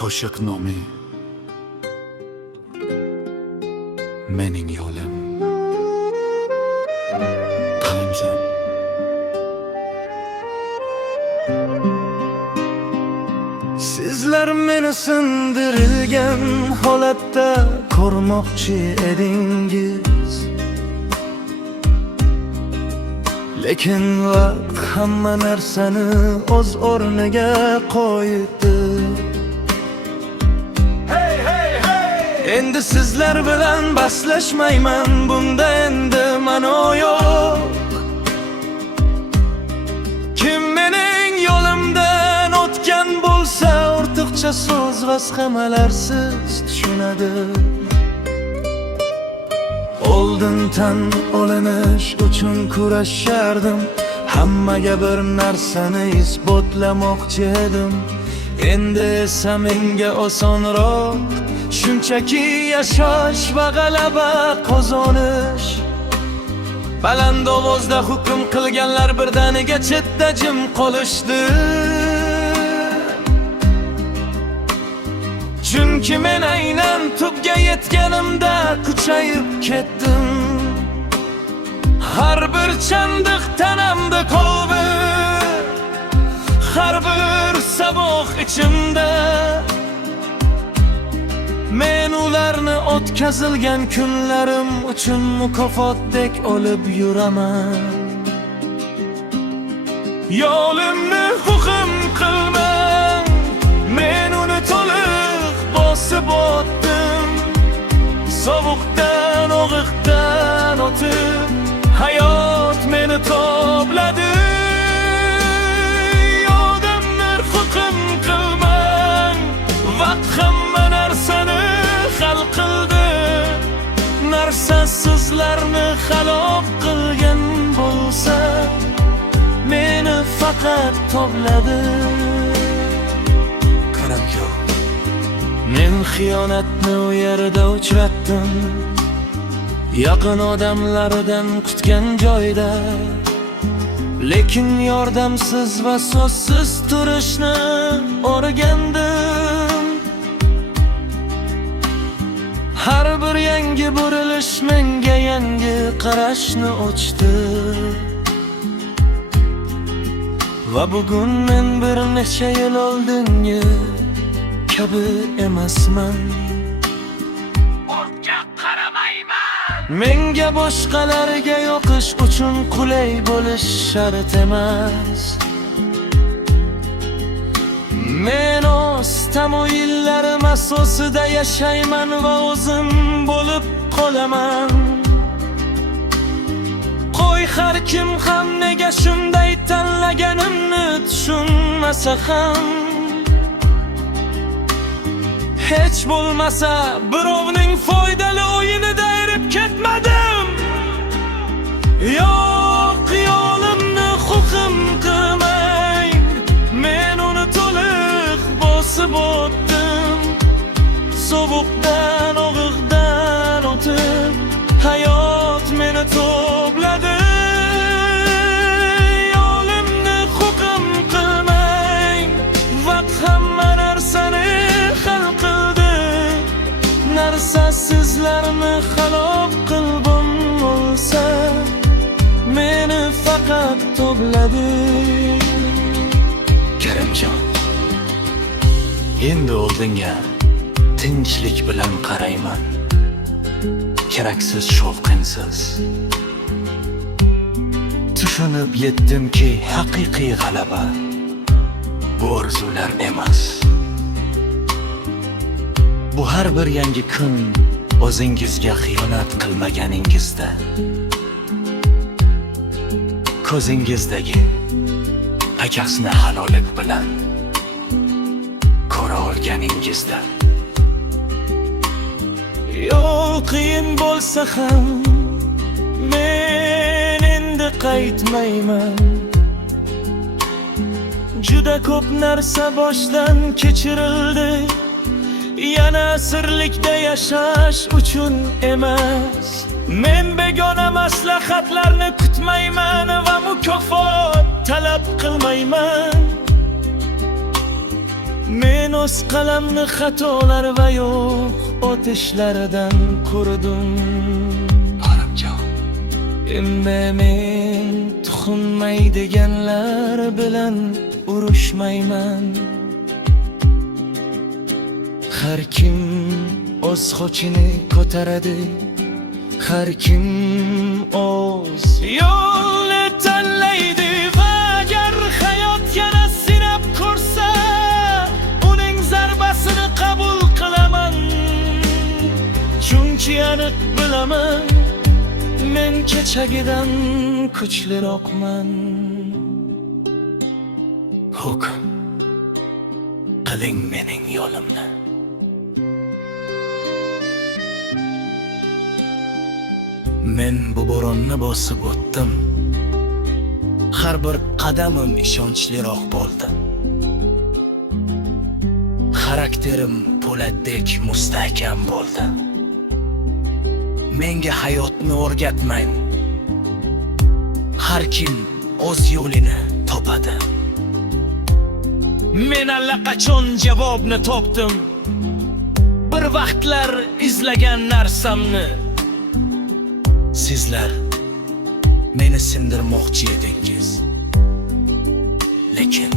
Qo'shiq nomi mening yo'lim. Qalamjon. Sizlar meni sindirilgan holatda ko'rmoqchi edingiz, lekin vaqt hamma narsani o'z o'rniga qo'ydi. Endi sizlar bilan baslashmayman, bunda endi ma'no yo'q. Kim mening yo'limdan o'tgan bo'lsa, ortiqcha so'z va sxemalarsiz tushunadi. Oldin tan olinish uchun kurashardim, hammaga bir narsani isbotlamoqchi edim. Endi esa menga osonroq shunchaki yashash va g'alaba qozonish. Baland ovozda hukm qilganlar birdaniga chetda jim qolishdi. Chunki men aynan tubga yetganimda kuchayib ketdim. Har bir chandiq tanamda qoldi, har bir saboq ichimda. Men ularni o'tkazilgan kunlarim uchun mukofotdek olib yuraman. Yo'limni hukm qilmang, men uni to'liq bosib o'tdim. Sovuqdan, og'riqdan o'tib, hayot meni tobladi. Yo'limni hukm qilmang, vaqt hamma narsani hal qildi. Narsa sizlarni xaloq qilgan bo'lsa, meni faqat tobladi. Qaramjon. Men xiyonatni u yerda uchratdim, yaqin odamlardan kutgan joyda. Lekin yordamsiz va so'zsiz turishni o'rgandim. Har bir yangi burilish menga yangi qarashni ochdi. Va bugun men bir necha yil oldingi kabi emasman. Ortga qaramayman. Menga boshqalarga yoqish uchun qulay bo'lish shart emas. Men o'z tamoyillarim asosida yashayman va o'zim bo'lib qolaman. Qo'y har kim ham nega shunday tanlaganimni tushunmasa ham, hech bo'lmasa birovning foydali o'yinida erib ketmadim. Yo'q, yo'limni hukm qilmang, men uni to'liq bosib o'tdim. Sovuqdan, og'riqdan o'tib, hayot meni tobladi. Yo'limni hukm qilmang, vaqt hamma narsani hal qildi. Narsa sizlarni xaloq qilgan bo'lsa, meni faqat tobladi. Karimjon, endi oldinga tinchlik bilan qarayman, keraksiz shovqinsiz. Tushunib yetdimki, haqiqiy g'alaba bu orzular emas. Bu har bir yangi kun o'zingizga xiyonat qilmaganingizda, ko'zingizdagi akasini halollik bilan ko'ra olganingizda. Yo'l qiyin bo'lsa ham men endi qaytmayman. Juda ko'p narsa boshdan kechirildi, yana sirlikda yashash uchun emas. Men begona maslahatlarni kutmayman va mukofot talab qilmayman. Men o'z qalamni xatolar va yo'q o'tishlaridan quridim. Arabjon, Endi men tuxunmaydiganlar bilan urushmayman. Har kim o'z xochini ko'taradi, har kim o'z yo'lni tanlaydi va agar hayot yana sinab ko'rsa, uning zarbasini qabul qilaman. Chunki aniq bilaman, men kechagidan kuchliroqman. Hukm qiling mening yo'limni. Men bu bo'ronni bosib o'tdim. Har bir qadamim ishonchliroq bo'ldi. Xarakterim po'latdek mustahkam bo'ldi. Menga hayotni o'rgatmang. Har kim o'z yo'lini topadi. Men allaqachon javobni topdim. Bir vaqtlar izlagan narsamni. Sizlar meni sindirmoqchi edingiz. Lekin